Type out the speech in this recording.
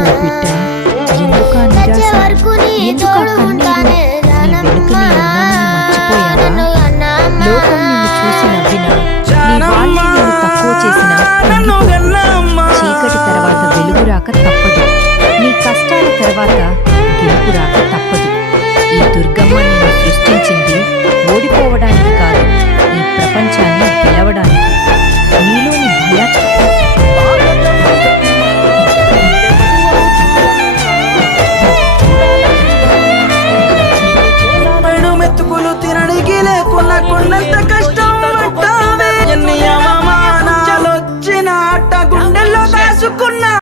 ఓ బిడ్డ, ఎందుకా నిరాశ? ఎందుకా కన్నీరు? నీ వెనుకనే ఉన్నానని మర్చిపోయావా? లోకం నిన్ను చూసి నవ్వినా, నీ వాళ్ళే నిన్ను తక్కువ చేసినా కుంగిపోకు. చీకటి తర్వాత వెలుగు రాక తప్పదు. నీ కష్టాల తర్వాత గెలుపు రాక తప్పదు. ఈ దుర్గమ్మ నిన్ను సృష్టించింది ఓడిపోవడానికి